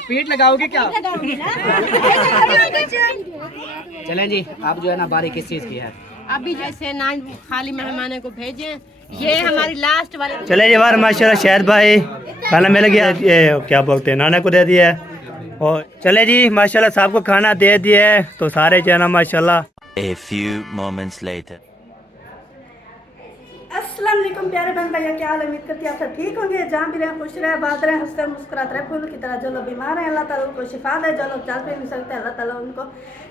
Speed लगाओगे क्या? चलें जी, आप जो है ना बारी किस चीज़ की है? अभी जैसे ना खाली मेहमानों को भेजें, ये हमारी लास्ट वाली। चले जी बार माशाल्लाह शहद भाई खाना मिल गया, ये क्या बोलते हैं नाना को दे दिया है। और चले जी माशाल्लाह साहब को खाना दे दिया है, तो सारे जो है ना माशाल्लाह। A few moments later. अस्सलाम वालेकुम प्यारे बहन भैया, क्या हाल है? उम्मीद करती है आप सब ठीक होंगे। जहाँ भी रहें खुश रहें, बात रहें, हंसते मुस्कुराते रहें फूल की तरह। जो लोग बीमार हैं अल्लाह ताला उनको शिफा दे, जो लोग चल फिर नहीं सकते अल्लाह ताला उनको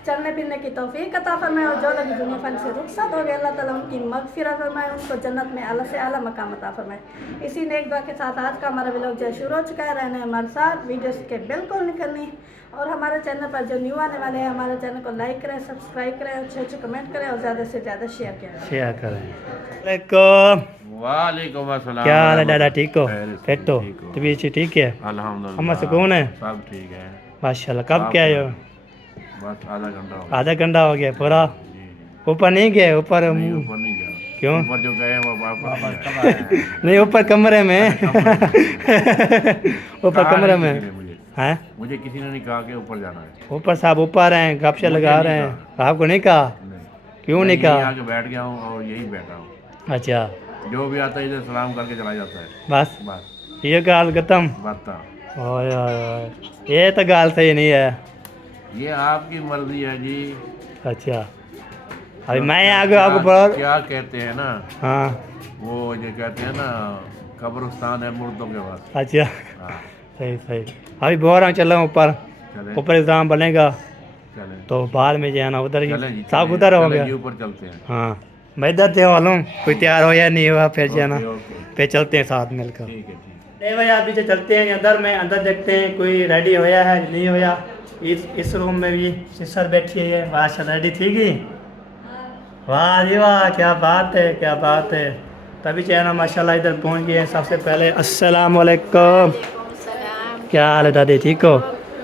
चलने फिरने की तौफीक अता फरमाए, और जो लोग दुनिया फन से रुखसत हो गए अल्लाह ताला उनकी मगफिरत फरमाए, उनको जन्नत में आला से आला मकाम अता फरमाए। इसी नेक दुआ के साथ आज का हमारा व्लॉग जो शुरू हो चुका है। रहने हमारे साथ वीडियोस के बिल्कुल नहीं करनी, और हमारे चैनल पर जो न्यू आने वाले हैं हमारे चैनल को लाइक करें, सब्सक्राइब करें, अच्छे अच्छे कमेंट करें और ज़्यादा से ज़्यादा शेयर करें। वालेकुम अस्सलाम। क्या हाल है दादा, ठीक हो? फिट हो? ठीक हो? तबीयत ठीक है? अल्हम्दुलिल्लाह। अम्मा सुकून है? सब ठीक है माशाल्लाह। कब क्या आए हो? बस आधा घंटा हो आधा घंटा हो गया पूरा? ऊपर नहीं गए? ऊपर ऊपर नहीं गया। क्यों? ऊपर जो गए वो वापस नहीं ऊपर कमरे में ऊपर कमरे में हैं? मुझे किसी ने नहीं कहा कि ऊपर जाना है। ऊपर साहब ऊपर हैं, गपशे लगा रहे हैं। आपको नहीं कहा? क्यों नहीं कहा? आके बैठ गया हूँ और यही बैठा हूँ। अच्छा, जो भी आता है इधर सलाम करके चला जाता है। बस बस ये गाल खत्म। बता ओए ओए ओए, ये तो गाल सही नहीं है। ये आपकी मर्जी है जी। अच्छा, अभी मैं आगे आगे बढ़। क्या कहते हैं ना, हाँ वो ये कहते हैं ना कब्रिस्तान है मुर्दों के पास। अच्छा, हाँ सही सही। अभी बोल रहा हूँ चल रहा हूँ ऊपर। चले ऊपर एग्जाम बनेगा चले तो बाद में जाना उधर ही। चले जी, साहब चले, उधर हो चले गया। जी, ऊपर चलते हैं। हाँ मैं इधर थे मालूम, कोई तैयार हो या नहीं हुआ, फिर जाना ओके, ओके। फिर चलते हैं साथ मिलकर। ठीक है ठीक। नहीं भाई आप पीछे चलते हैं अंदर में, अंदर देखते हैं कोई रेडी होया है नहीं होया। इस रूम में भी सिस्टर बैठी है, माशाल्लाह रेडी थी कि? वाह जी वाह, क्या बात है क्या बात है। तभी चाहे माशाल्लाह इधर पहुंच गए हैं। सबसे पहले अस्सलाम वालेकुम। क्या हाल है दादी, ठीक हो?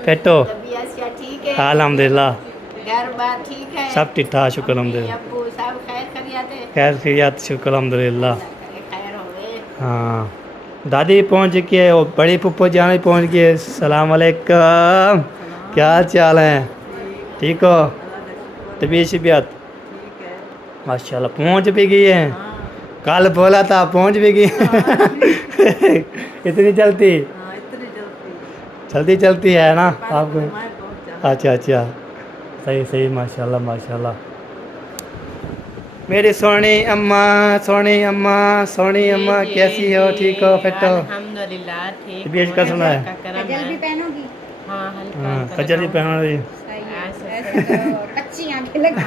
फिट हो? ठीक है, अल्हम्दुलिल्लाह घर बार ठीक है, सब ठीक ठाक, शुक्र अल्हम्दुलिल्लाह। अब्बू सब खैर खैरियत है, खैर खैरियत, शुक्र अल्हम्दुलिल्लाह। खैर हो गए। हाँ दादी पहुंच के, वो बड़ी पुप्पो जान भी पहुंच गए। सलाम वालेकुम, क्या हाल चाल है? ठीक हो? तबीयत शबीयत माशाल्लाह पहुंच भी गई है। कल बोला था पहुंच भी गई। इतनी जल्दी? जल्दी चलती है ना आपको? अच्छा अच्छा, सही सही, माशाल्लाह माशाल्लाह। मेरी सोनी अम्मा, सोनी अम्मा, सोनी अम्मा कैसी हो? ठीक हो? फिट हो? अल्हम्दुलिल्लाह ठीक। तबीयत का सुना है? कजल भी पहनोगी? हाँ हल्का हाँ हल्का कजल ही पहन रही। कच्ची आंखें लगा।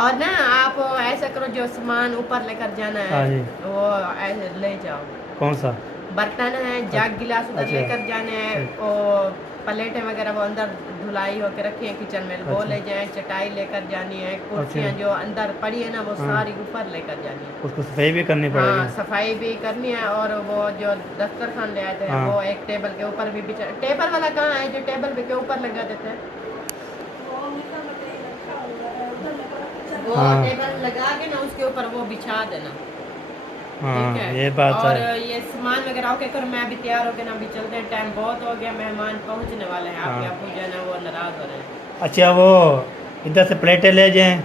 और ना आप ऐसा करो, जो सामान ऊपर लेकर जाना हाँ है जी। वो ऐसे ले जाओ। कौन सा? बर्तन है, जग गिलास उधर अच्छा। लेकर जाने हैं, और प्लेटें वगैरह वो अंदर धुलाई होकर रखी है किचन में, वो अच्छा। ले जाएं। चटाई लेकर जानी है, कुर्सियाँ जो अंदर पड़ी है ना वो सारी ऊपर लेकर जानी है। उसको सफाई भी करनी हाँ पड़ेगी। सफाई भी करनी है, और वो जो दस्तरखान ले आए थे हाँ। वो एक टेबल के ऊपर भी बिछा। टेबल वाला कहाँ है जो टेबल के ऊपर लगा देते हैं? वो हाँ। टेबल लगा के ना उसके ऊपर वो बिछा देना। हाँ ठीक है? ये बात और है। ये सामान वगैरह ओके करो, मैं अभी तैयार होकर ना अभी चलते हैं, टाइम बहुत हो गया, मेहमान पहुंचने वाले हैं। आपके हाँ। अब्बू जो है ना वो नाराज हो रहे हैं। अच्छा वो इधर से प्लेटें ले जाएं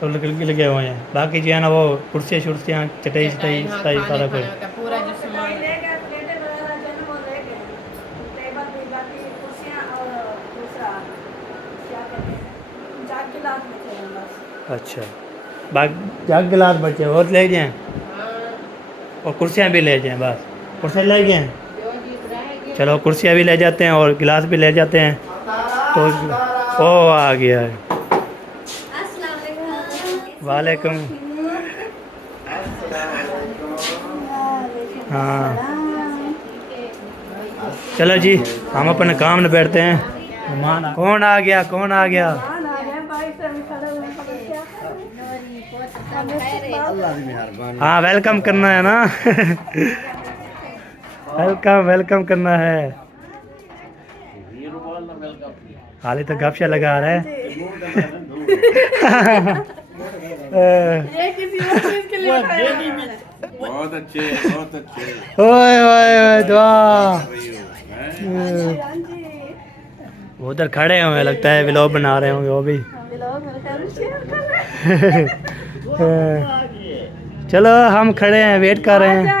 तो लगे हुए हैं, बाकी जो है ना वो कुर्सियाँ शुर्सियाँ चटाई चटाई हाँ, सही खाने सारा कुछ। खाने का पूरा जो सामान है। अच्छा बाकी जग गिलास बचे और ले जाएं, और कुर्सियाँ भी ले जाएं। बस कुर्सियाँ ले जाएं, चलो कुर्सियाँ भी ले जाते हैं और गिलास भी ले जाते हैं। तो ओ आ गया है। वालेकुम। हाँ चलो जी हम अपने काम में बैठते हैं। कौन आ गया, कौन आ गया? हाँ वेलकम करना है ना। वेलकम वेलकम करना है। हाली तो गपशा लगा रहा है। ये किसी और चीज के लिए बताया है। बहुत अच्छे बहुत अच्छे। ओए ओए ओए दुआ। हाँ जी उधर खड़े हैं, हमें लगता है व्लॉग बना रहे होंगे वो भी। व्लॉग मेरे ख्याल में शेयर कर रहे हैं। चलो हम खड़े हैं, वेट कर रहे हैं। आ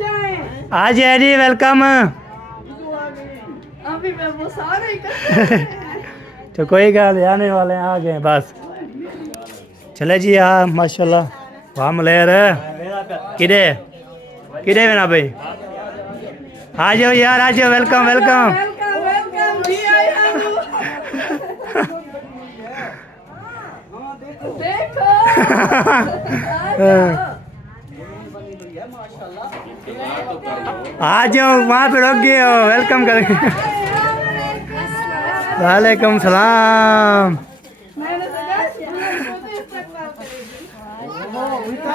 जाए आ जाए जी, वेलकम। अभी मैं वो सारे ही करते हैं। तो कोई गल नहीं, आने वाले हैं, आ गए बस। चले जी हाँ माशाल्लाह। वाह मलेर किधे किधे मेरा भाई, आ जाओ यार, आ जाओ, वेलकम वेलकम। वेलकम वेलकम जी आया हूँ। देखो आ जाओ, वहाँ पे रुक गए हो, वेलकम करेंगे। वालेकुम सलाम। मैंने तो कहा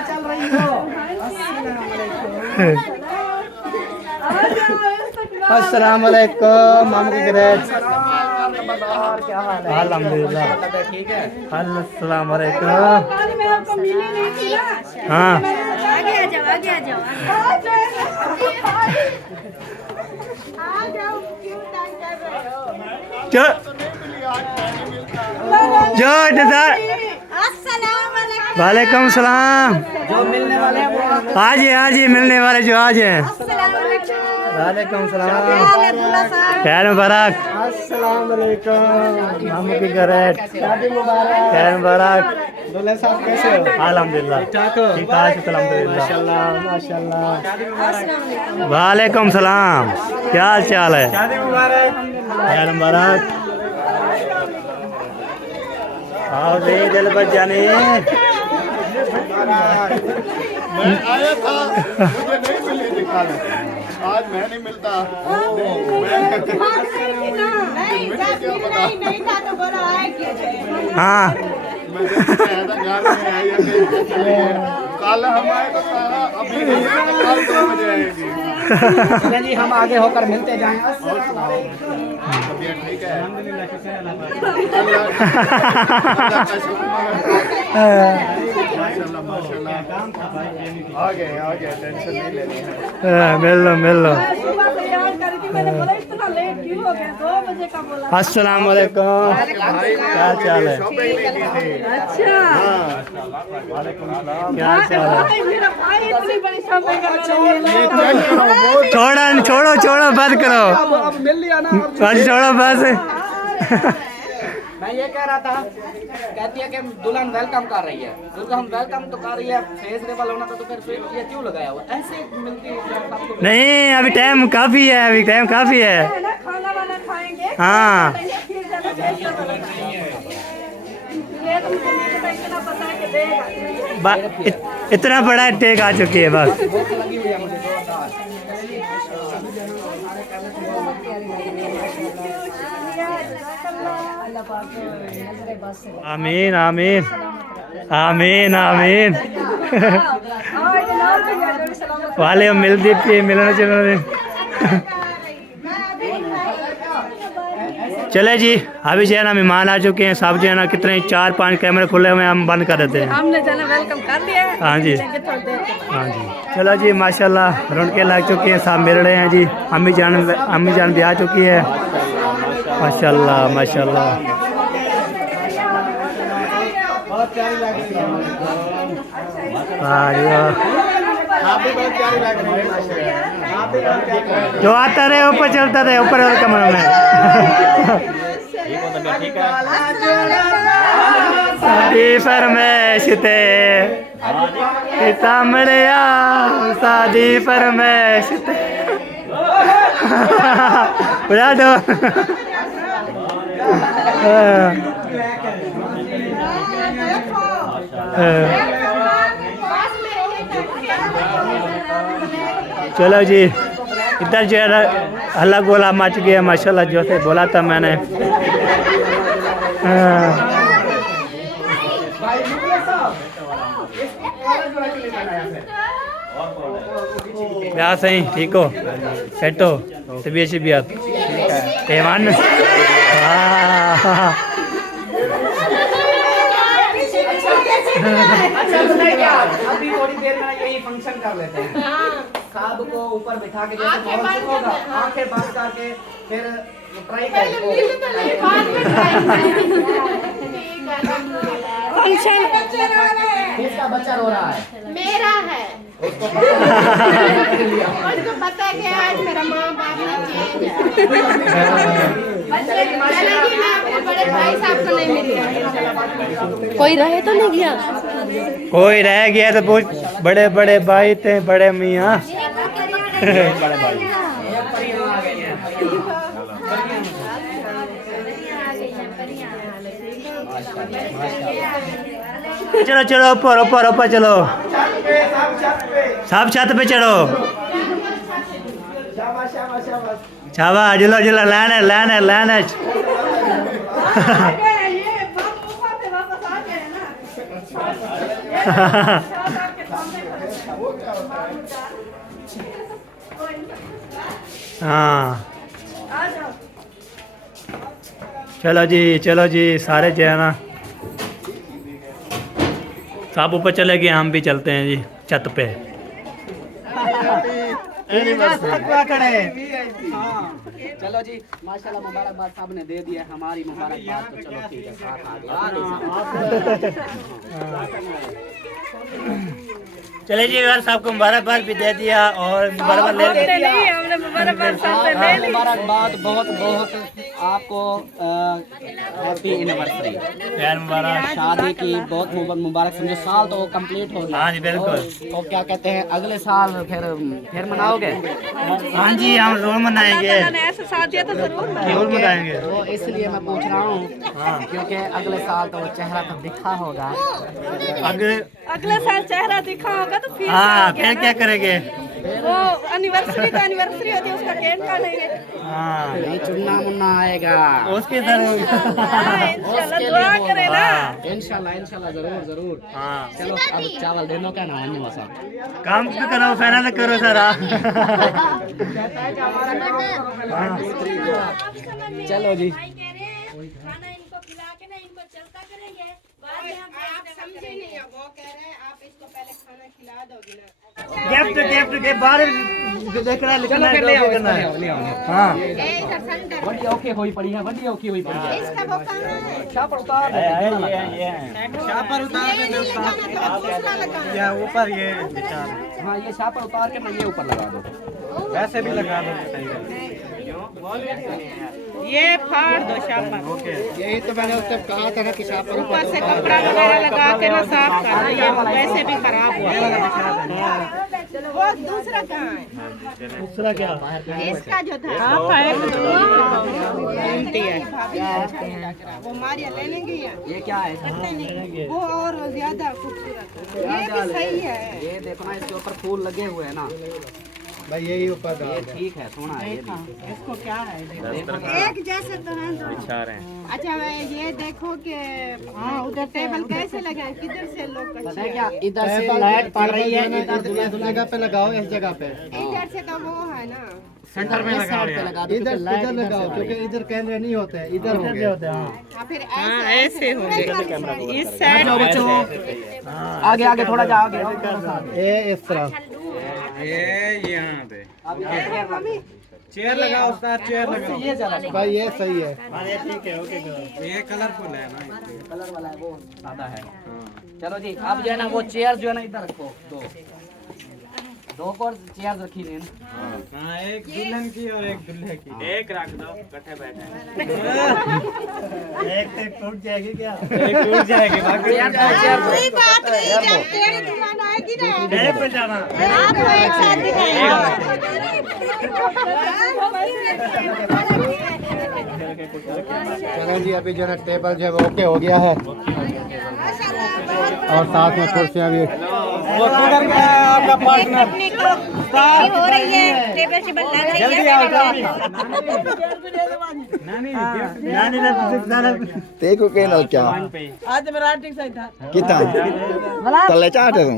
चल रही हो। अस्सलाम वालेकुम मामू की ग्रेट। क्या हाल है? अल्हम्दुलिल्लाह ठीक है। अस्सलाम वालेकुम। पानी में आपको मिली नहीं थी ना। हाँ आगे आ जाओ आगे आ जाओ आ जाओ। क्यों तंग कर रहे हो? जो जो इंतजार। अस्सलाम वालेकुम। वालेकुम सलाम। जो मिलने वाले हैं वो आज ही मिलने वाले जो आज हैं। अस्सलाम वालेकुम। वालेकुम सलाम। अब्दुल्ला साहब। खैर मुबारक। अस्सलाम वालेकुम। मामू की ग्रेट। शादी मुबारक। खैर मुबारक। दूल्हे साहब कैसे हो? अल्हम्दुलिल्लाह ठीक हो? ठीक ठाक अल्हम्दुलिल्लाह। माशाल्लाह माशाल्लाह। वालेकुम सलाम। क्या हाल चाल है? शादी मुबारक। खैर मुबारक। आओ जी दिल बच जाने। मैं आया था, मुझे नहीं मिली निकाल। आज मैं नहीं मिलता। नहीं था तो बोला आए क्यों? हाँ मैं देखते आया था, घर में आई है, कहीं चले गए। कल हम आए तो सारा अभी नहीं है, तो कल 2 बजे आएगी। चलें जी हम आगे होकर मिलते जाएं। तबीयत ठीक है? अल्लाह का शुक्र है। माशाल्लाह माशाल्लाह। आ गए टेंशन नहीं लेनी है। मिल लो। सुबह से याद कर रही थी, मैंने बोला इतना लेट क्यों हो गया? 2 बजे का बोला। अस्सलाम वालेकुम। क्या चाल है? शॉपिंग नहीं की थी। अच्छा क्या चाल है? भाई मेरा भाई इतनी बड़ी शॉपिंग कर छोड़ो बंद करो। अब मिल लिया ना। बस छोड़ो बस। मैं ये कह रहा था, कहती है कि दुल्हन वेलकम कर रही है। दुल्हन वेलकम तो कर रही है, फेवरेबल होना था तो फिर ये क्यों लगाया हुआ? ऐसे मिलती है। नहीं अभी टाइम काफी है, खाना वाना खाएंगे। हाँ फिर जाना चाहिए। ये तो मुझे नहीं पता, इतना पता है कि देगा। इतना बड़ा टेक आ चुकी है बस। लगी हुई है मुझे जोरदार। आमीन आमीन आमीन आमीन। वाले मिलती पी मिलना चलो। चले जी अभी जो है ना मेहमान आ चुके हैं सब, जो है ना कितने 4-5 कैमरे खुले हुए हैं, हम बंद कर देते हैं। हमने जाना वेलकम कर दिया है। हाँ जी थोड़ी देर के बाद। हाँ जी चलो जी माशाल्लाह रौनकें लग चुकी हैं, सब मिल रहे हैं जी। अम्मी जान भी आ चुकी है। माशाल्लाह माशाल्लाह। जो आता रहे ऊपर चलता रहे, ऊपर वाले कमरे में। शादी फरमाइशते तामड़िया, शादी फरमाइशते। बुला दो। चलो जी इधर जो है हल्ला गोला मच गया माशाल्लाह, जो से बोला था मैंने। क्या सही ठीक हो, सेट हो, तबीयत शबीयत? हाँ। अच्छा सुनाइए क्या, अभी थोड़ी देर में यही फंक्शन कर लेते हैं। साहब को ऊपर बिठा के जैसे माहौल शुरू होगा, आंखें बंद करके फिर ट्राई करेंगे। किसका बच्चा रो रहा है? मेरा है। उसको पता है कि आज मेरा माँ बाप नहीं चेंज है। मैं अपने बड़े भाई साहब को नहीं मिली। कोई रहे तो नहीं गया? कोई रह गया तो बहुत बड़े बड़े भाई थे, बड़े मियाँ। चलो चलो ऊपर ऊपर ऊपर चलो, सब छत पे चढ़ो। शाबाश, चलो चलो, लाने लाने लाने। हाँ चलो जी सारे जो है ना सब ऊपर चले गए, हम भी चलते हैं जी छत पे। चलो जी, माशाल्लाह मुबारकबाद साहब ने दे दिया हमारी मुबारकबाद, तो चलो ठीक है, साथ आ गया। चले जी, यार साहब को मुबारकबाद भी दे दिया और मुबारकबाद ले मुबारकबाद बहुत बहुत आपको, हैप्पी एनिवर्सरी, मुबारक। शादी की बहुत मुबारक समझो, साल तो कंप्लीट हो गया। हाँ जी बिल्कुल। तो क्या कहते हैं, अगले साल फिर मनाओगे? हाँ जी, हम जरूर मनाएंगे, ऐसे शादी तो जरूर जरूर मनाएंगे। तो इसलिए मैं पूछ रहा हूँ, क्योंकि अगले साल तो चेहरा तो दिखा होगा। अगले साल चेहरा दिखा होगा तो फिर हाँ, फिर क्या करेंगे? वो एनिवर्सरी तो एनिवर्सरी होती है, उसका केक काटेंगे। हाँ, नहीं, चुन्ना मुन्ना आएगा उसकी तरह। इंशाल्लाह दुआ करें ना। इंशाल्लाह इंशाल्लाह जरूर जरूर। हाँ, चलो अब चावल देनो क्या ना अन्य मसा। काम तो करो, फाइनल करो सारा। चलो जी, खाना इनको खिला के ना इनको चलता करेंगे। बाद में हम आप समझे नहीं, वो कह रहे हैं आप इसको पहले खाना खिला दोगे ना। गिफ्ट गिफ्ट के बारे में देखना है, लिखना है, ले आओ, करना है। ले आओ। हाँ, इधर सेंटर बड़ी औखी हुई पड़ी है, बड़ी औखी हुई पड़ी है। इसका वो कहाँ है? शापर उतार ये शापर उतार के ये लगाना तो दूसरा लगाना। या ऊपर ये विचार, हाँ, ये शापर उतार के मैं ये ऊपर लगा दो। वैसे भी लगा दो, सही है। ये फाड़ दो शापर। यही तो मैंने उससे कहा था ना कि शापर ऊपर से कपड़ा वगैरह लगा के ना साफ कर दो, ये वैसे भी खराब हुआ। वो दूसरा कहाँ है? दूसरा क्या? इसका जो था कीमती है। वो मारिया ले लेंगे ये क्या है? वो और ज्यादा खूबसूरत है। ये भी सही है। ये देखो ना, इसके ऊपर फूल लगे हुए हैं ना, भाई यही ऊपर ये ठीक है, सोना है ये भी। इसको क्या है? देखो एक जैसे तो है दोनों। अच्छा ये देखो कि हाँ उधर टेबल कैसे लगाए, किधर से लोग पता है क्या, इधर से लाइट पड़ रही है, इधर इस जगह पे लगाओ, इस जगह पे इधर से तो वो है ना। सेंटर में लगा दो, इधर इधर लगाओ, क्योंकि इधर कैमरे नहीं होते हैं, इधर होंगे। हाँ, फिर ऐसे होंगे इस साइड। आगे आगे थोड़ा जा, आगे ये इस तरह चेयर लगाओ उस्ताद, चेयर लगाओ। ये जरा भाई ये सही है। ठीक है, ओके करो। ये कलरफुल है ना, कलर वाला है, वो सादा है। चलो जी, अब जो है ना वो चेयर जो है ना इधर रखो, दो और चेयर रखी है ना। हाँ, एक दुल्हन की और एक दूल्हे की। एक रख दो, इकट्ठे बैठे। एक तो टूट जाएगी क्या? एक टूट जाएगी, बाकी कोई बात नहीं, जब तेरी दुल्हन आएगी ना एक पे जाना। आपको एक साथ दिखाएंगे। चलो जी, अभी जो है टेबल जो है वो ओके हो गया है, और साथ में कुर्सियाँ भी। वो किधर गया आपका पार्टनर? हो रही है टेबल टेबल लग रही जल्दी आओ, जल्दी। नानी नानी ने सारा देखो कहना क्या आज मेरा आर्टिक सही था। कितना तले चाहते तुम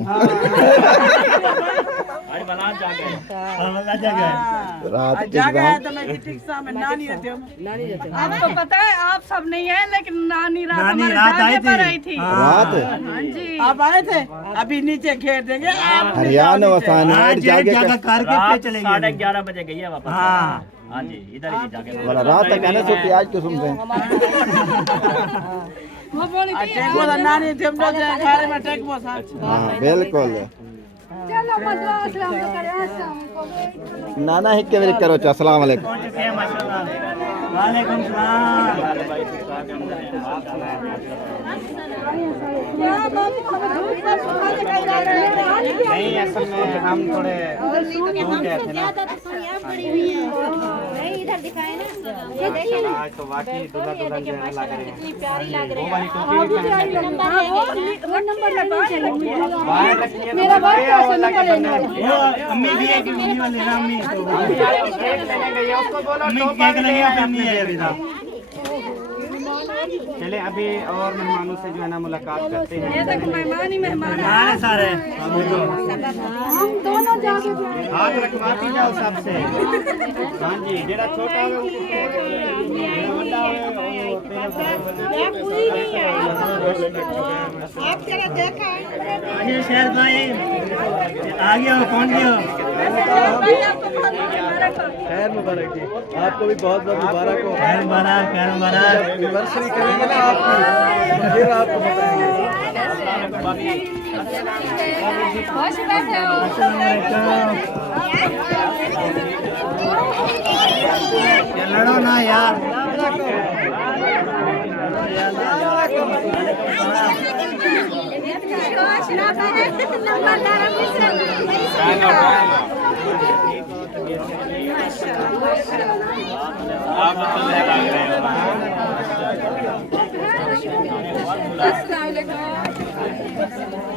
आज बना जागे बना जागे रात जागा है तो मैं किटी में नानी रहती हूँ। आपको पता है आप सब नहीं है लेकिन नानी रात नानी हमारे रात आई जागे पर थी। आई थी। रात हाँ जी। आप आए थे अभी नीचे खेल देंगे आप हरियाणा वसान आज जागे जगह करके पे चले गए 11:30 बजे गई है वापस। हाँ हाँ जी इधर ही जाके वाला रात तक कहने सोते आज तो सुनते हैं वो बोली थी टेको तो नानी थे हम लोग खाने में टेको सा। हाँ बिल्कुल चलो मजवा अस्सलाम तो करे अस्सलाम नाना हिक्के मेरे करो अस्सलाम वालेकुम पहुंच चुके हैं माशाल्लाह वालेकुम सलाम क्या बात है दूध पर सुखा के जा रहे हैं नहीं असल में हम थोड़े दूर गए थे ना इधर दिखाए ना आज तो वाकई दूल्हा दुल्हन जो है लग रहे हैं कितनी प्यारी लग रही वो वाली टोपी भी पहननी है वो नंबर लगा बाहर रखिए मेरा बात का नंबर है वो अम्मी भी है कि मम्मी वाले ना अम्मी तो केक लेने गई है उसको बोलो अम्मी केक नहीं पहननी है अभी तक चले अभी और मेहमानों से जो है ना मुलाकात करते हैं ये तक मेहमान ही मेहमान है। सारे सारे हम दोनों जाके हाथ रखवाती जाओ सबसे हाँ जी जेड़ा छोटा है आप जरा देखा आगे शेर भाई आ गया पहुंच गया खैर मुबारक जी आपको भी बहुत बहुत मुबारक हो खैर मुबारक एनिवर्सरी करेंगे ना आपकी फिर आपको बताएंगे खुश बैठे हो ये लड़ो ना यार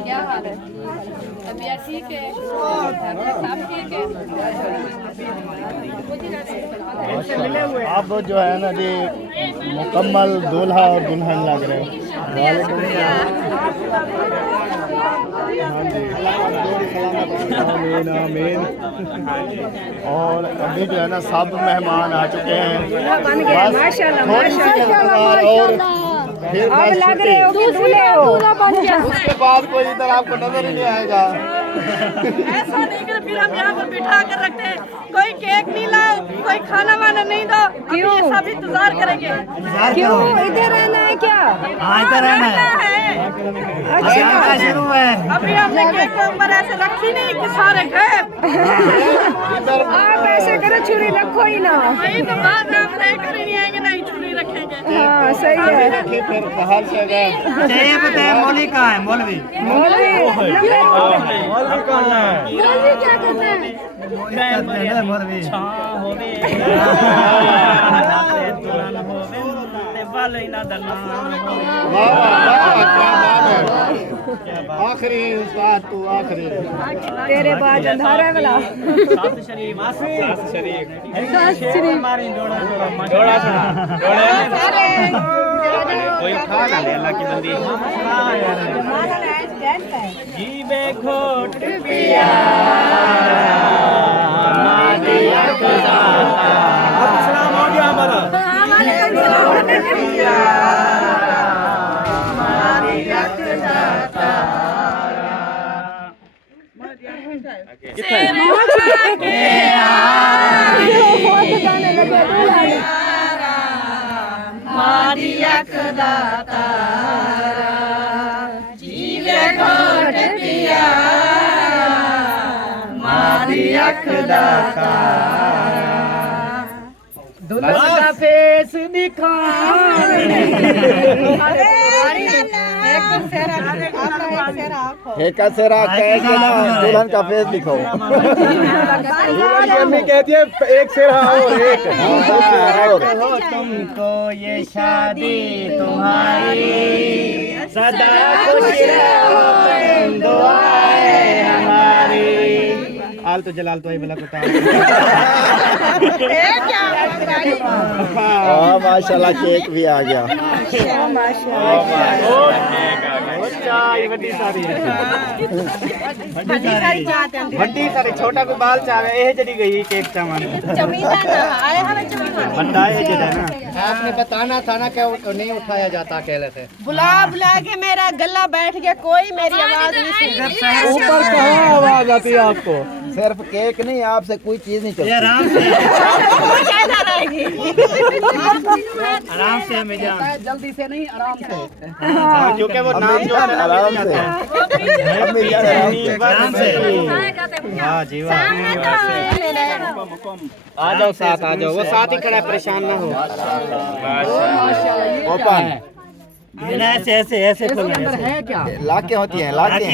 क्या हाल है? तबीयत ठीक है? सब ठीक है? आप जो है ना जी मुकम्मल दूल्हा और दुल्हन लग रहे हैं हाँ जी आमीन आमीन और अभी जो है ना सब मेहमान आ चुके हैं माशाल्लाह और फिर अब लग रहे हो कि दूल्हे हो उसके बाद कोई इधर आपको नजर ही नहीं आएगा ऐसा नहीं कि फिर हम यहाँ पर बिठा कर रखते हैं कोई केक नहीं लाओ कोई खाना वाना नहीं दो क्यों सब इंतजार करेंगे क्यों इधर रहना है क्या हाँ इधर रहना है अच्छा शुरू है अभी हमने केक के ऊपर ऐसे रखी नहीं कि सारे गए आप ऐसे करो छुरी रखो ही ना वही तो बात है हम लेकर ही नहीं आएंगे नहीं छुरी रखेंगे हाँ सही है फिर बाहर से गए अच्छा ये बताए मौलवी कहाँ है मौलवी मौलवी मौलवी कौन है जल्दी क्या करते हैं मौलवी आखिरी उस्ताद तू आखिरी तेरे बाद अंधारा वाला कोई खा ना ले अल्लाह की बंदी जीवे घोट पिया सलाम हो गया हमारा दुल्हन का फेस दिखा एक सेरा कह के ना दुल्हन का फेस दिखाओ दुल्हन की अम्मी कहती है एक सेरा और एक हो तुमको ये शादी तुम्हारी सदा खुश रहो दुआएं हमारी आल तो जलाल तो बोला कुत्ता माशाल्लाह केक भी आ गया। बड़ी सारी छोटा को बाल चावे ए जड़ी गई केक चावन बंदा ए जड़ा ना आपने बताना था ना कि नहीं उठाया जाता अकेले से। बुला बुला के मेरा गला बैठ गया, कोई मेरी आवाज नहीं सुन। ऊपर कहाँ आवाज आती है आपको? सिर्फ केक नहीं, आपसे कोई चीज नहीं चलती। आराम से आराम से हमें जान जल्दी से नहीं, आराम से। क्योंकि वो नाम जो है आराम से आराम से हाँ जी वाह आ जाओ साथ आ जाओ, वो साथ ही खड़ा है, परेशान ना हो। ओपन ऐसे ऐसे ऐसे है क्या? लाके होती है, लाके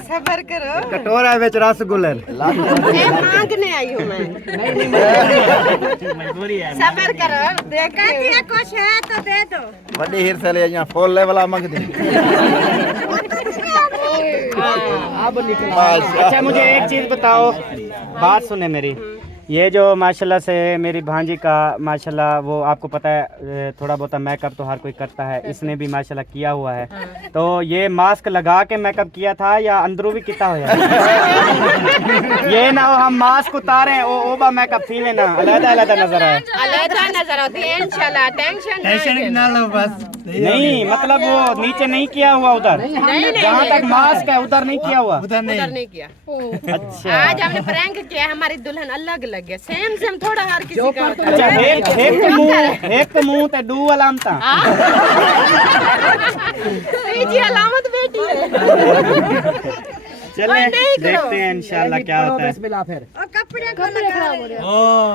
सबर करो, कटोरा में रसगुल्ले मैं मांगने आई हूँ मैं। मजबूरी है। सबर करो, कहती है कुछ है तो दे दो। बड़ी हिर से ले यहाँ फुल लेवल मंग दी। अब निकला। अच्छा मुझे एक चीज बताओ, बात सुने मेरी। ये जो माशाल्लाह से मेरी भांजी का माशाल्लाह, वो आपको पता है थोड़ा बहुत मेकअप तो हर कोई करता है, इसने भी माशाल्लाह किया हुआ है। तो ये मास्क लगा के मेकअप किया था या अंदरू भी किया हुआ है? ये ना हो हम मास्क उतारे ओ बा मेकअप फी लेना अलग अलग नजर आए। अलग नजर आती है इंशाल्लाह, टेंशन ना लो बस। नहीं मतलब वो नीचे नहीं किया हुआ उधर, जहाँ तक मास्क है उधर नहीं किया हुआ। उधर नहीं नहीं किया। अच्छा आज हमने प्रैंक किया, हमारी दुल्हन अलग लग गया, सेम थोड़ा हर किसी का होता है। अच्छा एक तो मुंह ते डू अलामता जी अलामत बेटी है। चले देखते हैं इंशाल्लाह क्या होता है। बिस्मिल्लाह फिर। और कपड़े को खराब हो रहे हैं।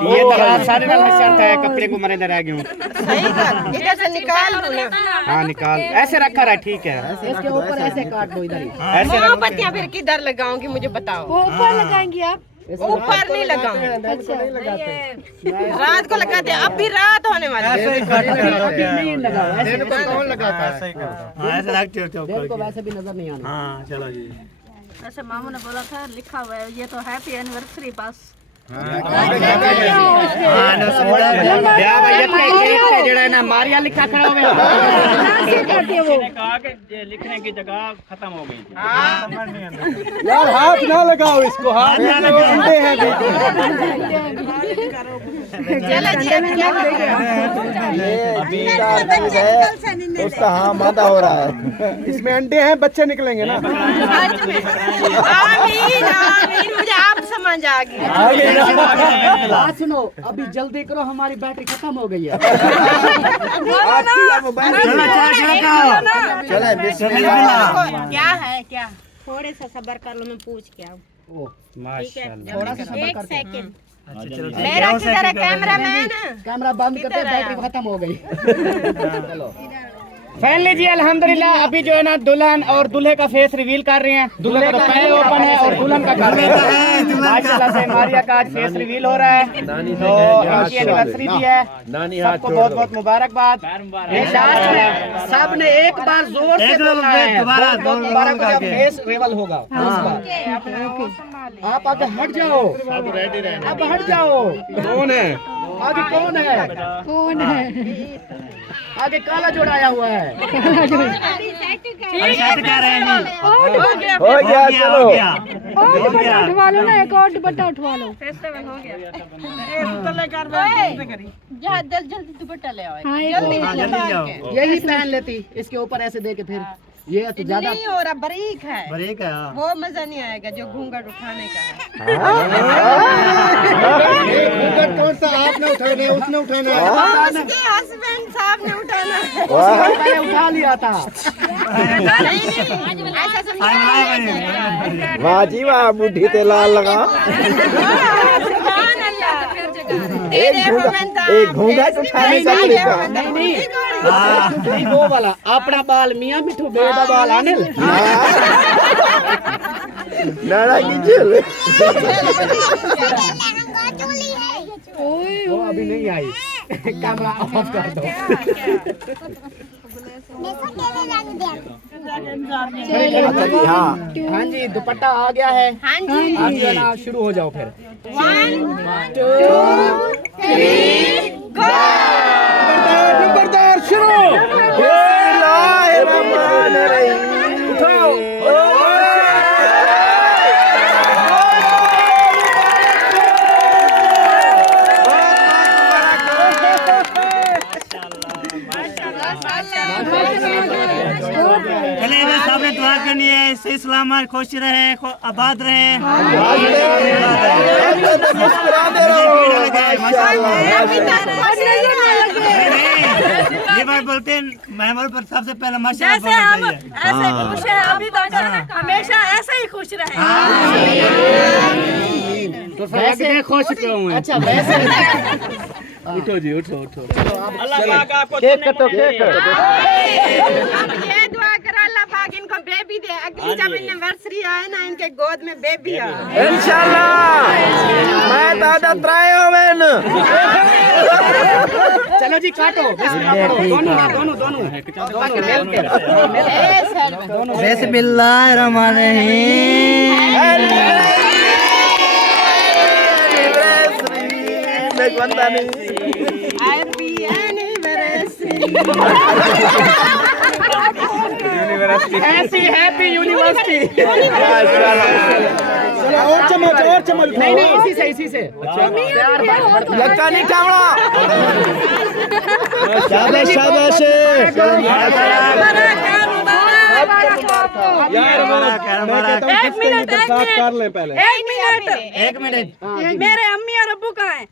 ये तो रात 9:30 है, कपड़े को मरे रह गए। सही बात, इधर से निकाल दो ना। हाँ निकाल, ऐसे रखा रहा ठीक है, इसके ऊपर ऐसे काट दो इधर ही। ऐसे रख। मोमबत्तियाँ फिर किधर लगाऊंगी मुझे बताओ। ऊपर लगाएंगी आप? ऊपर नहीं लगाऊंगी, रात को लगाते हैं, अब भी रात होने वाली है। नहीं लगाओ, ऐसे कौन लगाता है? ऐसे रखते हो को वैसे भी नजर नहीं आना। हाँ चलो जी। ऐसे मामू ने बोला था, लिखा हुआ है ये तो हैप्पी एनिवर्सरी पास। मारिया लिखा खड़ा हो गया। कहा कि लिखने की जगह खत्म हो गई थी। यार हाथ ना लगाओ इसको, हाथ ना लगाओ, अंडे हैं। अभी का दूध है उसका हाँ मादा हो रहा है, इसमें अंडे हैं, बच्चे निकलेंगे ना। आमीन आमीन, मुझे आप समझ आ गई। बात सुनो, अभी जल्दी करो, हमारी बैटरी खत्म हो गई है। चले बिस्मिल्लाह। क्या है क्या? थोड़े सा सबर कर लो, मैं पूछ के आऊँ। माशाल्लाह थोड़ा सा सब्र एक करते हैं। सेकंड, मेरा किधर है कैमरा मैन? कैमरा बंद करते, बैटरी खत्म हो गई। चलो फाइनली जी अल्हम्दुलिल्लाह अभी जो है ना दुल्हन और दूल्हे का फेस रिवील कर रहे हैं। दूल्हे का पहले ओपन है और दुल्हन का कर रहे हैं। माशाल्लाह से मारिया का आज फेस रिवील हो रहा है, तो उनकी एनिवर्सरी भी है। सबको बहुत बहुत मुबारकबाद। सब ने एक बार जोर से बोलना है, दोबारा को जब फेस रिवील होगा। आप आगे हट जाओ, अब हट जाओ। कौन है आगे? कौन है? कौन है आगे? काला जोड़ आया हुआ है। हो गया, चलो उठवा लो ना, एक और दुपट्टा उठवा लो। जल्दी दुपट्टा ले आओ। हाँ, यही पहन लेती, इसके ऊपर ऐसे दे के फिर ये तो ज्यादा नहीं हो रहा, बारीक है, बरीक है। वो मजा नहीं आएगा जो घूंघट उठाने का है। कौन सा आपने उठाना है? उसने उठाना है। उसके हस्बैंड साहब ने उठाना है। मैंने उठा लिया था। नहीं, ऐसा तो नहीं। वाह जी वाह, बूढ़ी ते लाल लगा। सुभान अल्लाह। एक घूंघट उठाने का तरीका। नहीं वो वाला अपना बाल मियां मिठू बेटा बाल अनिल। नाना की जेल। वो अभी नहीं आई, कैमरा ऑफ कर दो। हाँ जी, दुपट्टा आ गया है। हाँ जी आप जो है ना शुरू हो जाओ फिर। 1 2 3 गो नंबरदार शुरू। चले बस सामने दुआ करनी है, सही सलामत खुश रहे, आबाद रहे। ये बात बोलते हैं मेहमान पर सबसे पहले माशाल्लाह जैसे हम ऐसे खुश हैं अभी तक हमेशा ऐसे ही खुश रहे। तो वैसे खुश क्यों है? अच्छा वैसे उठो जी, उठो उठो। केक कटो, केक कटो। अब ये दुआ करो अल्लाह पाक इनको बेबी दे, अगली जब एनिवर्सरी आए ना इनके गोद में बेबी आए। इंशाल्लाह मैं दादा त्रायो मैन। चलो जी काटो। दोनों हैप्पी एनिवर्सरी। ऐसी हैप्पी यूनिवर्सिटी। और चम्मच नहीं इसी से लक्का नहीं खावड़ा। शाबाश शाबाश यार, एक मिनट कर ले पहले। एक मिनट मेरे अम्मी और अब्बू कहाँ हैं?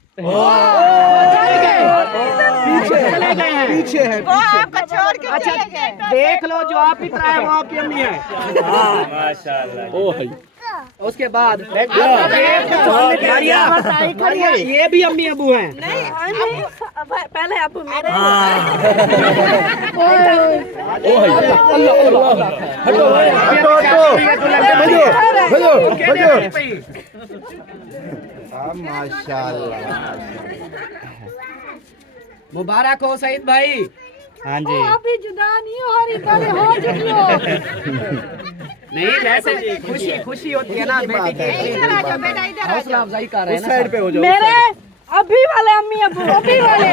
पीछे है। वो आपको छोड़ के चले गए। देख लो, जो आप ही है वो आपकी अम्मी है। ओ भाई उसके बाद ये भी अम्मी अबू हैं। नहीं पहले अब्बू मेरे। माशाल्लाह। मुबारक हो सईद भाई। हाँ जी। अभी जुदा नहीं हो रही, पहले हो चुकी हो। नहीं वैसे खुशी होती है ना बेटी की। इधर आ जाओ बेटा, इधर आ हौसला जाओ। अफजाई कर रहे हैं ना। साइड पे हो जाओ। मेरे अभी वाले अम्मी अब्बू अभी वाले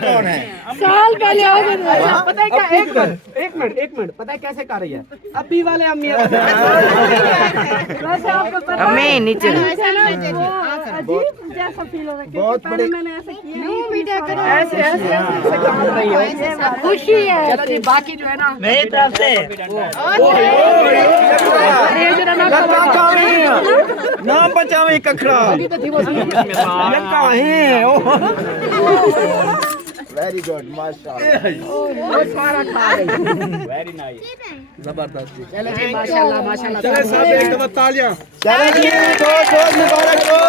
कौन है? साल पहले हो गए। अच्छा, पता है क्या, एक मिनट पता है कैसे कर रही है अभी वाले अम्मी अबू। वैसे आपको पता है नीचे अजीब जैसा फील हो रहा है क्योंकि पहले मैंने ऐसे किया नहीं। ऐसे काम रही है। खुशी है। चलो जी बाकी जो है ना मेरी तरफ से नाम बचावे कखड़ा। लक्का है। वेरी गुड माशाल्लाह। जबरदस्त। चलो जी माशाल्लाह। चले साहब एक दफा तालियां। चले जी बहुत मुबारक हो।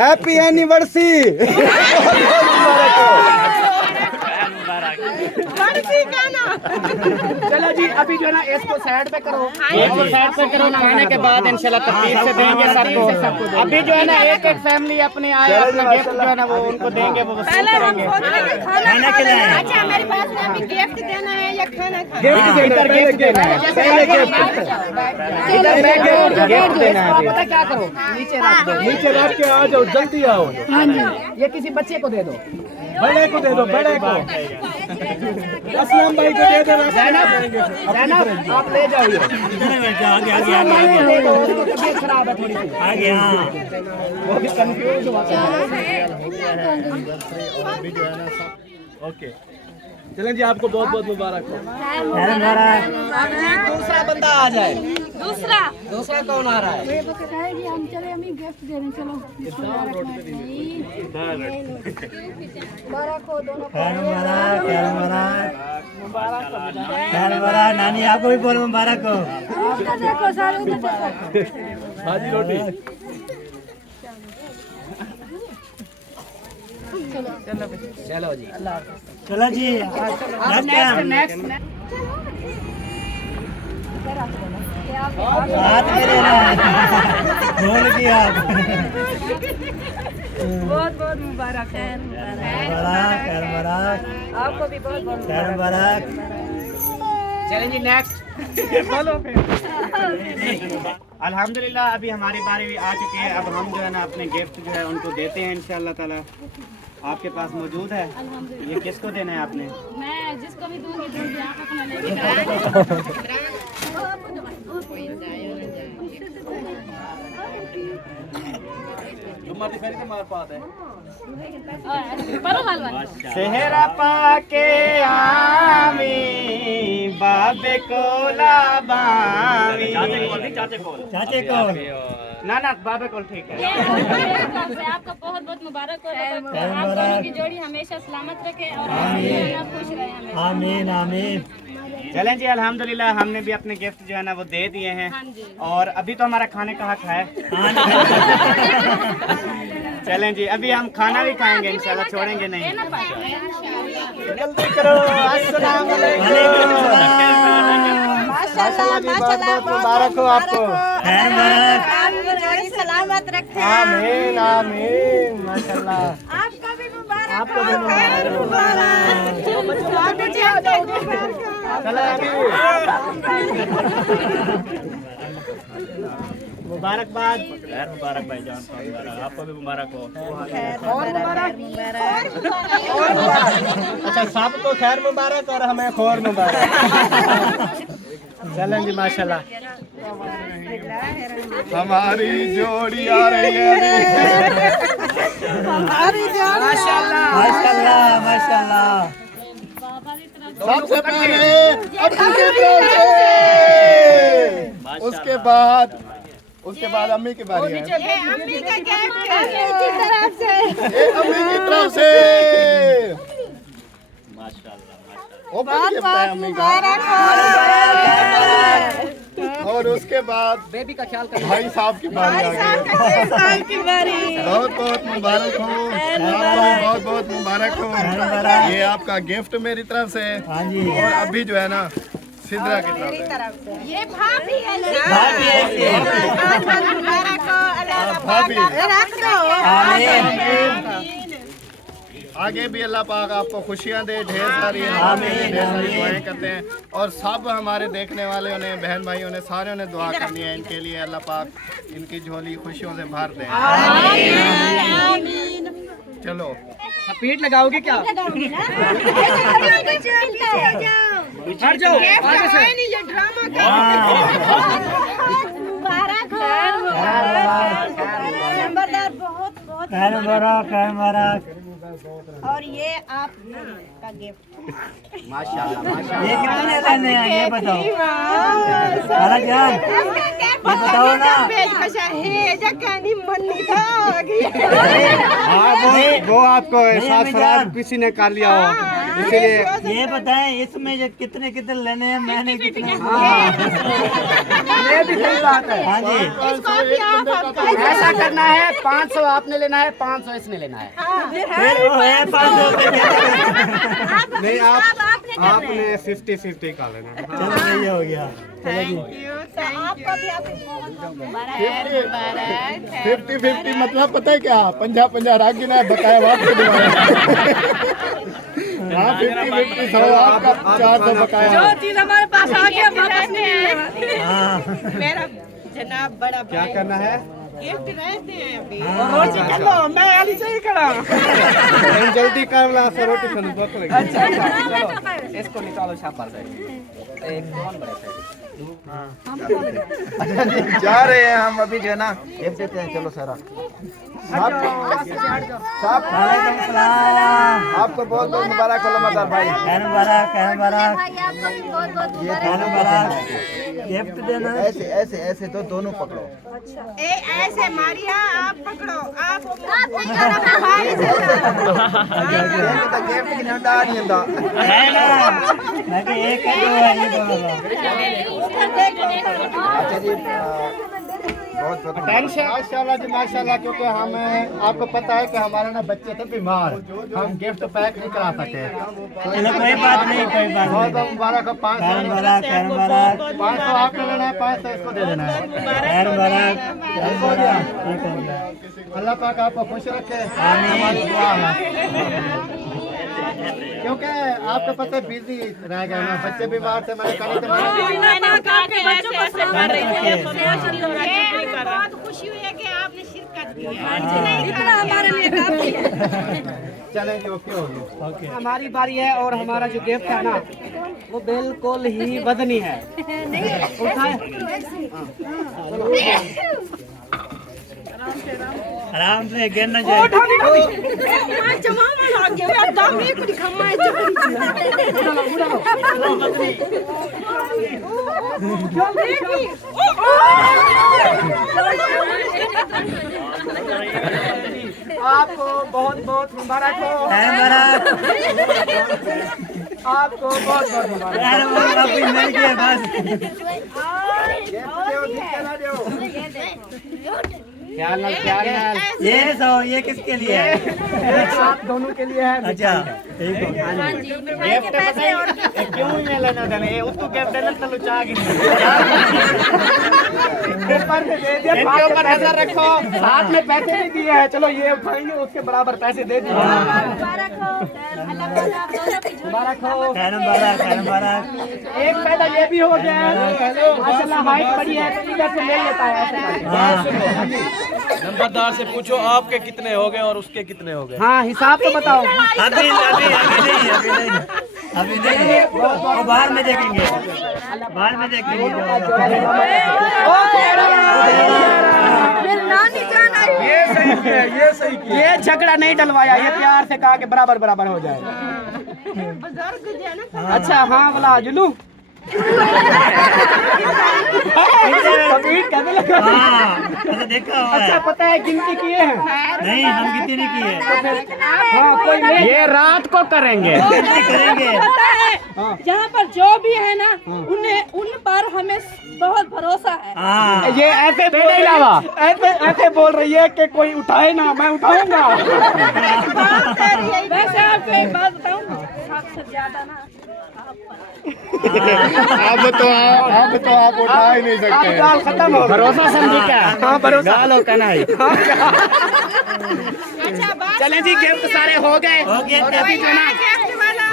Happy anniversary. मुबारक हो। चलो जी अभी जो है ना इसको साइड पे करो। इसको साइड पे करो, खाने के बाद इंशाल्लाह तरतीब से देंगे सबको। अभी जो है ना एक फैमिली अपने आए, अपना गिफ्ट जो है ना वो उनको देंगे, वो वसूल पहले हम करेंगे। सोच रहे थे खाना खिलाएं। अच्छा मेरे पास में अभी गिफ्ट देना है या खाना खाना? गिफ्ट इधर गिफ्ट देना है। पहले गिफ्ट। इधर गिफ्ट देना है। पता क्या करो, नीचे रख दो। नीचे रख के आ जाओ, जल्दी आओ। ये किसी बच्चे को दे दो। बड़े को दे दो, बड़े को। असलम भाई को दे दो। जैनब आप ले जाओ ये। आगे तबीयत खराब है थोड़ी सी। आगे हाँ। वो भी कंफ्यूज हुआ। ओके चलें जी, आपको बहुत बहुत मुबारक हो। दूसरा बंदा आ जाए। दूसरा कौन आ रहा है? कहेगी हम चले हमें गिफ्ट दे रहे हैं, चलो मुबारक हो दोनों को। मुबारक नानी, आपको भी बोलो मुबारक हो। उधर देखो सर, उधर देखो। भाजी रोटी। चलो जी चलो जी नेक्स्ट हाथ मेरे ना भूल गया आप। बहुत बहुत मुबारक है। मुबारक मुबारक। आप आपको भी बहुत बहुत खैर मुबारक। चलें जी नेक्स्ट। बोलो फिर। अल्हम्दुलिल्लाह अभी हमारी बारी भी आ चुकी है। अब हम जो है ना अपने गिफ्ट जो है उनको देते हैं इंशाअल्लाह ताला। आपके पास मौजूद है? ये किसको देना है आपने? मैं जिसको भी दूंगी आप अपना लेके सेहरा पाके आमी बाबे कोला बामी। चाचे को ना बाबे कोल ठीक है। आपका बहुत बहुत मुबारक हो। आप दोनों की जोड़ी हमेशा सलामत रखे और खुश रहे हमेशा। आमीन आमीन। चलें जी अल्हम्दुलिल्लाह हमने भी अपने गिफ्ट जो है ना वो दे दिए हैं। और अभी तो हमारा खाने का हक है। चलें जी अभी हम खाना भी खाएंगे इंशाल्लाह, छोड़ेंगे नहीं। जल्दी करो। अस्सलाम वालेकुम। माशाल्लाह बहुत मुबारक हो आपको। सलामत रखे। आमीन आमीन माशाल्लाह। आपका भी मुबारक। आपको भी मुबारकबाद। खैर मुबारक भाईजान, आपको भी मुबारक हो। अच्छा सबको खैर मुबारक और हमें खोर मुबारक। चलें जी माशाल्लाह हमारी जोड़ी आ रही है। हमारी जोड़ी माशाल्लाह माशाल्लाह माशाल्लाह। सबसे पहले अपनी तरफ से, उसके बाद अम्मी की बारी है। ये अम्मी का गिफ्ट है की तरफ से। ये अम्मी की तरफ से ओपन गिफ्ट है अम्मी का। और उसके बाद बेबी का ख्याल कर। भाई साहब की बारी आ गई। बहुत बहुत मुबारक हो आपको, बहुत बहुत मुबारक हो। ये आपका गिफ्ट मेरी तरफ से। हाँ जी। और अभी जो है ना सिद्रा की तरफ से। ये भाभी है। भाभी रख लो। आगे भी अल्लाह पाक आपको खुशियां दे, ढेर सारी दुआएं करते हैं। और सब हमारे देखने वाले ने, बहन भाइयों ने, सारे ने दुआ करनी है इनके लिए। अल्लाह पाक इनकी झोली खुशियों से भर दे। चलो स्पीड लगाओगे क्या? हट जाओ आगे से। ये ड्रामा मुबारक हो। नंबरदार बहुत बहुत खैर मुबारक खैर मुबारक। और ये आप का गिफ्ट। ये कितने लेने हैं ये बताओ। खाला जान ये बताओ ना। वो आपको एहसास फरार किसी ने कर लिया हो, इसीलिए ये बताएं इसमें जो कितने कितने लेने हैं, मैंने कितने। ये भी सही बात है। हाँ जी ऐसा करना है 500 आपने लेना है, 500 इसने लेना है। फिर वो है 500 नहीं आपने 50-50 का लेना। चलो सही हो गया। चलो जी आपको भी आप बहुत मुबारक। 50-50 मतलब पता है क्या, 50-50 राख गिना है, बकाया वापस दिलवाया। हाँ 50-50 100 आपका, 400 बकाया। जो चीज हमारे पास आ गया वापस नहीं मिलेगा। हाँ मेरा जनाब बड़ा क्या करना है? गिफ्ट रहते हैं अभी। रोटी कर लो, मैं आली चाहिए करा। जल्दी कर ला सर, रोटी खाने भूख लगी। अच्छा चलो इसको निकालो शाबाश से। एक कौन बड़े से जा रहे हैं हम अभी जो है ना गिफ्ट देते हैं। चलो सर वालेकुम सलाम। आपको बहुत बहुत मुबारक हो लम्बादार भाई। खैर मुबारक खैर मुबारक। ये खैर मुबारक गिफ्ट देना। ऐसे ऐसे ऐसे तो दोनों पकड़ो। ए ऐसे मारिया आप पकड़ो। आप भाई से गिफ्ट की नंदा नहीं होता। है ना मैं कि एक है दो है ये दोनों। अच्छा जी बहुत बहुत माशाल्लाह जी माशाल्लाह। क्योंकि हमें आपको पता है कि हमारे ना बच्चे थे बीमार, हम गिफ्ट पैक नहीं करा सके। चलो कोई बात नहीं कोई बात बहुत नहीं। बहुत मुबारक हो। 500 खैर मुबारक खैर मुबारक 500 आपने लेना है, 500 इसको दे देना है। खैर मुबारक। ठीक हो गया। ठीक हो गया। अल्लाह पाक आपको खुश रखे। आमीन। हमारी दुआ है। क्योंकि आपके पता बिजी रह गए ना, बच्चे बीमार थे, मैंने कहा बहुत खुशी हुई है कि आपने शिरकत की है। इतना हमारे लिए काफी है। चलें जी, ओके हो गया। हमारी बारी है और हमारा जो गिफ्ट है ना वो बिल्कुल ही वजनी है। उठाए आराम से गिरना चाहिए। आपको बहुत बहुत मुबारक हो। आपको बहुत बहुत मुबारक। अभी मिल गया बस। ख्याल ये किसके लिए है? आप दोनों के लिए है। अच्छा गिफ्ट क्यों लेना देने उसको गिफ्ट देना तो लुचा के ऊपर से दे दिया। इनके ऊपर नजर रखो, साथ में पैसे भी दिए हैं। चलो ये उठाएंगे उसके बराबर पैसे दे दिए। मुबारक हो, मुबारक हो। मुबारक। एक फायदा ये भी हो गया है माशाल्लाह हाइट बड़ी है तो इधर से ले लेता है। नंबरदार से पूछो आपके कितने हो गए और उसके कितने हो गए। हाँ हिसाब तो बताओ। अभी नहीं, वो बाहर में देखेंगे, बाहर में देखेंगे। मेरी नानी जान आई। ये सही किया। ये झगड़ा नहीं डलवाया, ये प्यार से कहा कि बराबर बराबर हो जाए। अच्छा हाँ बोला जुलू देखा अच्छा पता है गिनती किए हैं? नहीं, हम गिनती नहीं किए। हाँ कोई नहीं, ये रात को करेंगे। यहाँ पर जो भी है ना उन पर हमें बहुत भरोसा है। ये ऐसे ऐसे बोल रही है कि कोई उठाए ना, मैं उठाऊंगा। वैसे आपको एक बात बताऊँ, सबसे ज्यादा ना अब तो आप उठा ही नहीं सकते। गाल खत्म हो, भरोसा समझी क्या? हाँ भरोसा गाल हो ना। चलें जी, गिफ्ट सारे हो गए। अभी जो ना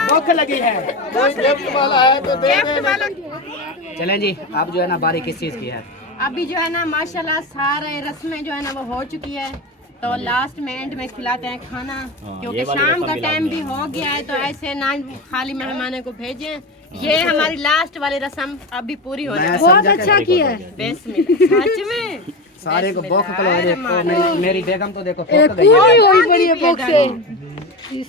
भूख लगी है, कोई गिफ्ट वाला है तो दे दे। चलें जी। आप जो है ना बारी किस चीज की है? अभी जो है ना माशाल्लाह सारे रस्में जो है ना वो हो चुकी है, तो लास्ट में एंड में खिलाते हैं खाना, क्योंकि शाम का टाइम भी हो गया है। तो ऐसे ना खाली मेहमानों को भेजें। ये हमारी लास्ट वाली रस्म अभी पूरी हो जाए। बहुत अच्छा किया है। सच में सारे को भूख मेरी बेगम तो देखो हुई बड़ी है भूख से। ये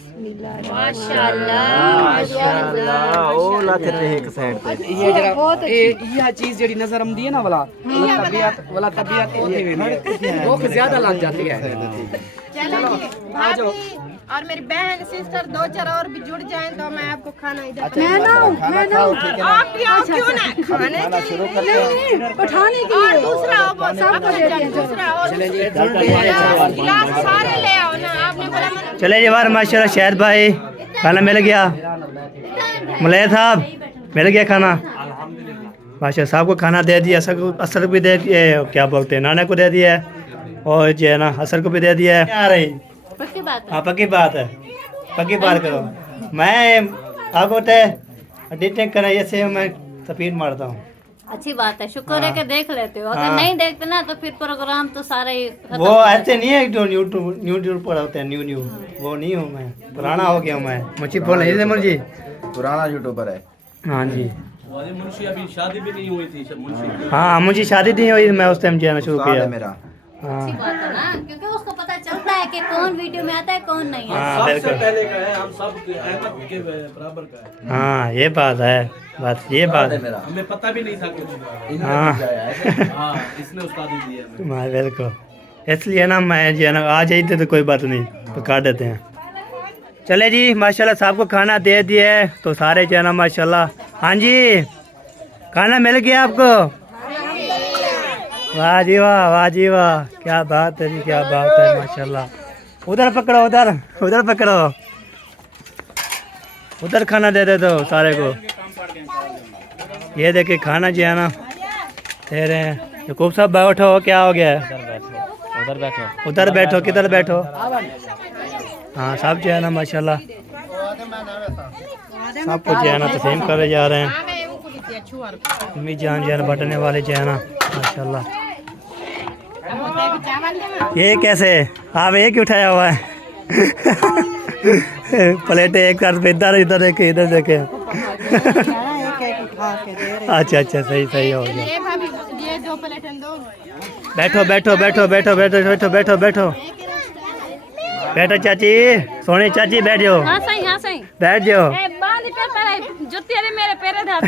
जरा यह चीज जड़ी नजर आमदी है ना वाला तबीयत भूख ज्यादा लग जाती है। चलो भाभी और मेरी बहन सिस्टर 2-4 और भी जुड़ जाएं तो मैं आपको खाना इधर मैं ना आप भी आओ, क्यों ना खाने के लिए उठाने के और लिए दूसरा हो दूसरा और गिलास सारे ले आओ ना। आपने बोला चले जी बार माशाल्लाह शहद भाई, खाना मिल गया। मलय साहब मिल गया खाना माशाल्लाह। साहब को खाना दे दिया, असर को भी दे दिया, क्या बोलते हैं नाना को दे दिया है, और जो है ना असर को भी दे दिया है। आ रही पक्की बात है। हाँ पक्की बात है, पक्की बात करो। मैं आप होते एडिटिंग कर ऐसे मैं स्पीड मारता हूँ। अच्छी बात है, शुक्र है कि देख लेते हो। अगर नहीं देखते ना तो फिर प्रोग्राम तो सारे ही खत्म वो ऐसे नहीं है जो यूट्यूब पर होते हैं न्यू वो नहीं हूँ मैं, पुराना हो गया हूँ मैं। मुझे बोल नहीं मुझे पुराना यूट्यूबर है। हाँ जी। मुंशी अभी शादी भी नहीं हुई थी मुंशी। हाँ मुझे शादी नहीं हुई, मैं उस टाइम जाना शुरू किया। मेरा अच्छी बात है ना, क्योंकि उसको पता चलता है कि कौन वीडियो में आता है कौन नहीं है। हाँ सबसे बिल्कुल, पहले का है, हम सब अहमद के बराबर का है। हाँ ये बात है, बस ये बात है। हमें पता भी नहीं था कुछ। हाँ हाँ इसने उस्तादी दी है हमें। हाँ बिल्कुल, इसलिए ना मैं जो है ना आ जाते तो कोई बात नहीं, तो काट देते हैं। चले जी माशाल्लाह साहब को खाना दे दिया है, तो सारे जो है ना माशाल्लाह। हाँ जी खाना मिल गया आपको? वाह जी वाह, वाह जी वाह, क्या बात है जी, क्या बात है माशाल्लाह। उधर पकड़ो, उधर पकड़ो, उधर खाना दे दो सारे को। ये देखिए खाना जो है ना दे रहे हैं। यकूब साहब बैठो, क्या हो गया है? उधर बैठो, किधर बैठो? हाँ सब जो है ना माशाल्लाह सब कुछ जो है ना तस्लीम करे जा रहे हैं। अम्मी जान जो है ना बटने वाले जो है ना माशाल्लाह। ये कैसे आप एक ही उठाया हुआ है? प्लेटें एक साथ इधर इधर देखे इधर देखे। अच्छा अच्छा सही सही हो गया। ये 2 प्लेटें दो। बैठो बैठो बैठो बैठो बैठो बैठो बैठो बैठो बैठो चाची, सोनी चाची बैठ जाओ। हाँ सही, हाँ सही। बैठ जाओ। जुत्ती अरे मेरे पैरे धात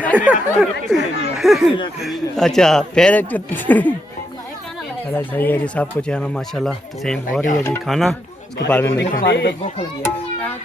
अच्छा फिर चलो सही है जी, सब कुछ है ना माशाल्लाह तस्लीम हो रही है जी। खाना उसके बारे में मिलते हैं।